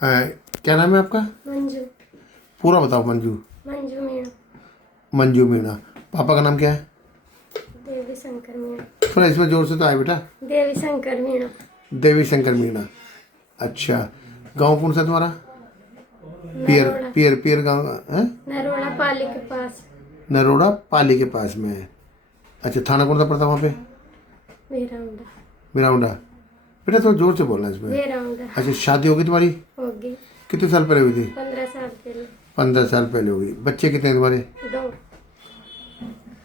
अ, क्या नाम है आपका? मंजू। पूरा बताओ। मंजू। मंजू मीणा। मंजू मीणा। पापा का नाम क्या है? देवी शंकर मीणा। थोड़ा इसमें जोर से तो आए बेटा। देवी शंकर मीणा। देवी शंकर मीणा। अच्छा, गांव कौन सा तुम्हारा? पियर नरोड़ा। पियर पियर गांव है? नरोड़ा पाली के पास। नरोड़ा पाली के पास में है। अच्छा, थाना कौन सा पड़ता है वहाँ पे? वेराउंडा। मिराउंडा। बेटा थोड़ा जोर से बोलना इसमें। वेराउंडा। अच्छा, शादी होगी तुम्हारी? होगी। कितने साल पहले हुई थी? 15 साल पहले। 15 साल पहले होगी। बच्चे कितने हैं तुम्हारे? 2।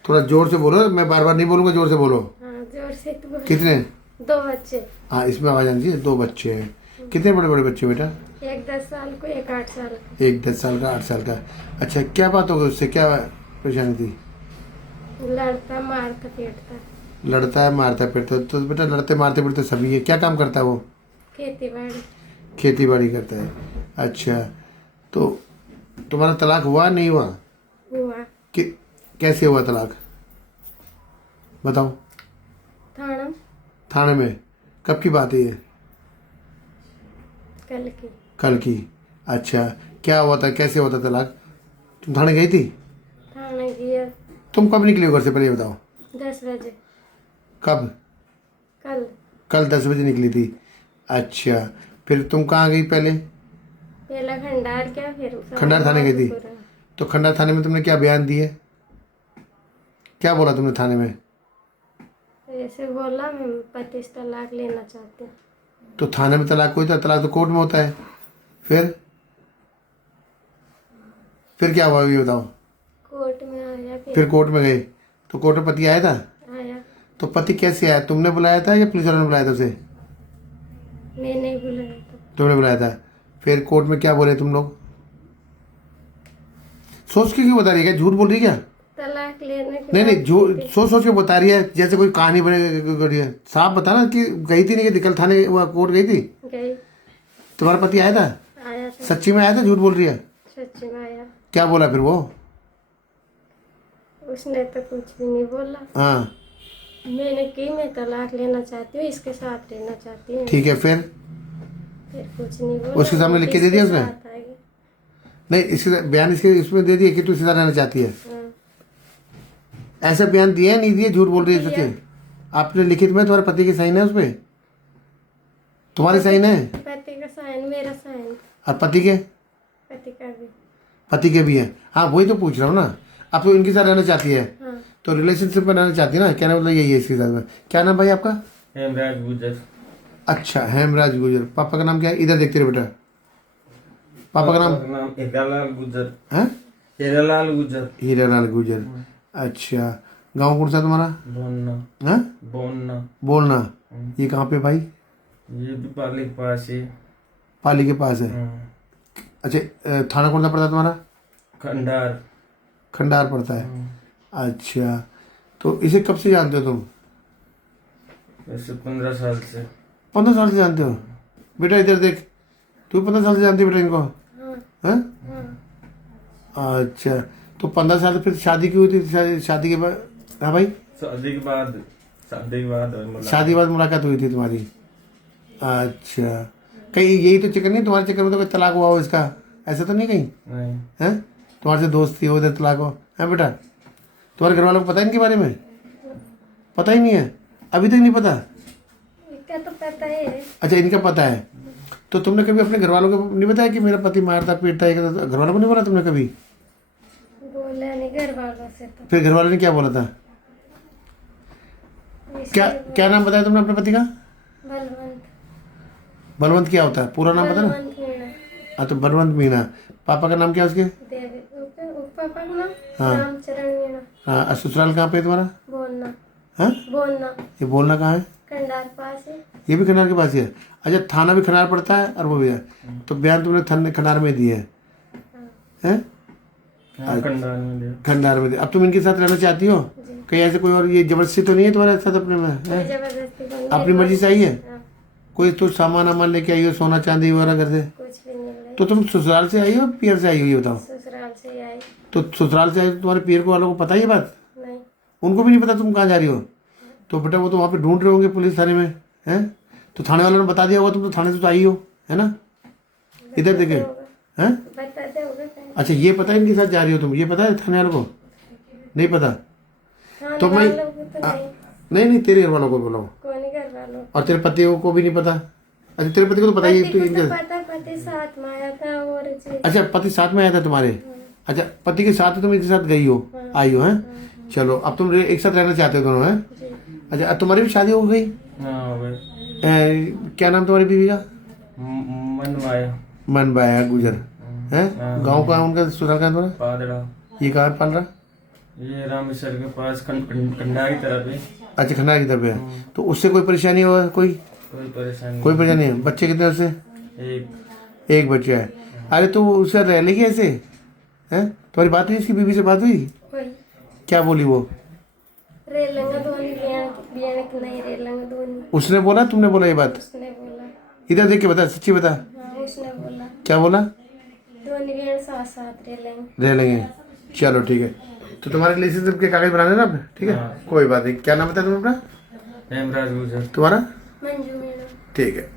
थोड़ा जोर से बोलो, मैं बार बार नहीं बोलूँगा, जोर से बोलो। हाँ जोर से तो बोल। कितने? 2 बच्चे। हाँ, इसमें आवाज़ आनी चाहिए। 2 बच्चे हैं। कितने बड़े बड़े बच्चे बेटा? एक 10 साल को, एक 8 साल को। एक 10 साल का, 8 साल का। अच्छा, क्या बात हो गई उससे? क्या परेशानी थी? लड़ता मारता पीटता। लड़ता है, मारता है, पीटता है। तो बेटा लड़ते मारते पीटते सभी है। क्या काम करता है वो? खेती बाड़ी। खेती बाड़ी करता है। अच्छा, तो तुम्हारा तलाक हुआ नहीं हुआ? हुआ। कि कैसे हुआ तलाक? बताओ। थाना। थाने में? कब की बात है ये? कल की। कल की। अच्छा, क्या हुआ था, कैसे हुआ था तलाक? तुम थाने गई थी? थाना गया। तुम कब निकली हो घर से, पहले ये बताओ। 10 बजे। कब? कल। कल 10 बजे निकली थी। अच्छा, फिर तुम कहाँ गई पहले? पहला खंडार क्या, फिर खंडार थाने गई थी। पूरा। तो खंडार थाने में तुमने क्या बयान दिए? क्या बोला तुमने थाने में? ऐसे बोला मैं 25 तलाक लेना चाहती हूँ। तो थाने में तलाक हुई था? तलाक तो कोर्ट में होता है। फिर क्या हुआ ये बताओ। कोर्ट में आया फिर कोर्ट में गए तो कोर्ट में पति आया था? आया। तो पति कैसे आया? तुमने बुलाया था या पुलिस वालों ने बुलाया था उसे? मैंने बुलाया था। तुमने बुलाया था। फिर कोर्ट में क्या बोले तुम लोग? सोच के क्यों बता रही है? क्या झूठ बोल रही है क्या? तलाक लेने के नहीं नहीं, बाद झूठ सोच सोच के बता रही है, जैसे कोई कहानी बन रही है। साफ बताना कि गई थी नहीं गई थी, कल थाने वो कोर्ट गई थी? गई। तुम्हारा पति आया था? आया था। सच्ची में आया था, झूठ बोल रही है? सच्ची में आया। क्या बोला फिर वो? उसने तो कुछ भी नहीं बोला। हाँ, मैंने की मैं तलाक लेना चाहती हूँ, इसके साथ रहना चाहती हूँ। ठीक है। फिर कुछ नहीं बोला। उसके सामने लिख के दे दिया उसने? इसके साथ आएगी। नहीं, इसके बयान इसके इसमें दे दिए कि तू सीधा रहना चाहती है? हाँ। ऐसा बयान दिया नहीं दिया? झूठ बोल रही है सच्ची? आपने लिखित में तुम्हारे पति की साइन है उसपे? तुम्हारी साइन है? पति का साइन, मेरा साइन। और पति के? पति का भी। पति के भी है। हाँ, वही तो पूछ रहा हूँ ना। आप तो इनके साथ रहना चाहती है, हाँ। तो रिलेशनशिप में रहना चाहती है ना? क्या नाम, मतलब यही है इसके साथ में? क्या नाम भाई आपका? हेमराज गुजर। अच्छा, हेमराज गुजर। पापा का नाम क्या है? इधर देखते रहे बेटा। पापा का नाम? हीरालाल गुजर। है? हीरालाल गुजर। हीरालाल गुजर। अच्छा, गांव कौन सा तुम्हारा? बोलना। हाँ, बोलना। बोलना। ये कहाँ पे भाई? ये भी पाली के पास है। पाली के पास है। अच्छा, थाना कौन सा पड़ता है तुम्हारा? खंडार। खंडार पड़ता है। अच्छा, तो इसे कब से जानते हो तुम? वैसे 15 साल से। 15 साल से जानते हो? बेटा इधर देख, तू 15 साल से जानती है बेटा इनको? हाँ। हैं? हाँ। अच्छा, तो 15 साल से फिर शादी की हुई थी? शादी के बाद? हाँ भाई, शादी के बाद। शादी के बाद और मुलाकात। शादी के बाद मुलाकात हुई थी तुम्हारी? अच्छा, कहीं यही तो चक्कर नहीं, तुम्हारे चक्कर में तो कोई तलाक हुआ हो इसका? ऐसा तो नहीं कहीं? नहीं। हैं? तुम्हारे से दोस्त थी, उधर तलाक हो है बेटा? तुम्हारे घर वालों को पता है इनके बारे में? पता ही नहीं है? अभी तक नहीं पता? इसका तो पता है। अच्छा, इनका पता है। तो तुमने कभी अपने घर वालों को नहीं बताया कि मेरा पति मारता पीटता है? घर वालों को नहीं बोला तुमने कभी? बोला नहीं घर वालों से तो। फिर घर वालों ने क्या बोला था? क्या क्या नाम बताया तुमने अपने पति का? बलवंत। बलवंत क्या होता है? पूरा नाम पता ना? बलवंत मीणा। हाँ, तो बलवंत मीणा। पापा का नाम क्या है उसके? देवी। पापा का नाम हाँ। रामचरण मीणा। हाँ, और ससुराल कहाँ पे है तुम्हारा? बोलना। हाँ, बोलना। ये बोलना कहाँ है? खंडार पास है। ये भी खनार के पास ही है? अच्छा, थाना भी खनार पड़ता है और वो भी है। तो बयान तुमने खनार में दिए है? हैं? खंडार में दिया। खंडार में दिए। अब तुम इनके साथ रहना चाहती हो? जी। कहीं ऐसे कोई और ये जबरदस्ती तो नहीं है तुम्हारे साथ अपने में? कोई हैं? जबरदस्ती को नहीं। अपनी मर्जी से आई है? हाँ। कोई तो सामान वामान लेके आई हो, सोना चांदी वगैरह घर से? कुछ भी नहीं ले। तो तुम ससुराल से आई हो पियर से आई हो, ये बताओ? ससुराल से आई। तो ससुराल से आई तो तुम्हारे पियर को वालों को पता ही है बात? नहीं। उनको भी नहीं पता तुम कहाँ जा रही हो? तो बेटा वो तो वहाँ पे ढूंढ रहे होंगे पुलिस थाने में, हैं? तो थाने वालों ने बता दिया होगा, तुम तो थाने से तो आई हो, है ना? इधर देखे हैं। बताते होगा कहीं। अच्छा ये पता है इनके साथ जा रही हो तुम, ये पता है थाने वालों को? नहीं पता? हाँ तो मैं वालों को तो नहीं, नहीं तेरे घर वालों को बोला हूँ। कौन नहीं कर वालों और तेरे पति को भी नहीं पता? अच्छा तेरे पति को तो पता ही है पति तो को इनके। तो पता, पति साथ में आया था और अच्छा पति साथ में आया था तुम्हारे? अच्छा पति के साथ तुम इनके साथ गई हो, आई हो हैं? चलो अब तुम एक साथ रहना चाहते हो दोनों हैं? जी। अच्छा अब तुम्हारी भी शादी हो गई? हाँ हो गए। क्या नाम तुम्हारी बीवी का? मनवाया। मन बाया गुजर है। गांव का उनका सुधार का तुम्हारा? पादड़ा। ये कहाँ पाल रहा? ये रामेश्वर के पास कंडा की तरफ है। अच्छा खंडा की तरफ है। तो उससे कोई परेशानी हो? कोई कोई परेशानी नहीं है? बच्चे कितने उससे? एक एक बच्चा है। अरे तो उससे रह लेगी ऐसे हैं? तुम्हारी बात हुई इसकी बीवी से? बात हुई? कोई क्या बोली वो? रेलंगा धोनी बियान की नहीं, रेलंगा धोनी उसने बोला तुमने बोला ये बात? उसने बोला। इधर देख के बता, सच्ची बता। हाँ उसने बोला क्या बोला? धोनी बियान साथ साथ रेलेंगे। रह लेंगे। चलो ठीक है। तो तुम्हारे रिलेशनशिप के कागज बनाने ना अब, ठीक है? हाँ। कोई बात नहीं। क्या नाम बताया तुम अपना? हेमराज गुजर। तुम्हारा? मंजू मैडम। ठीक है।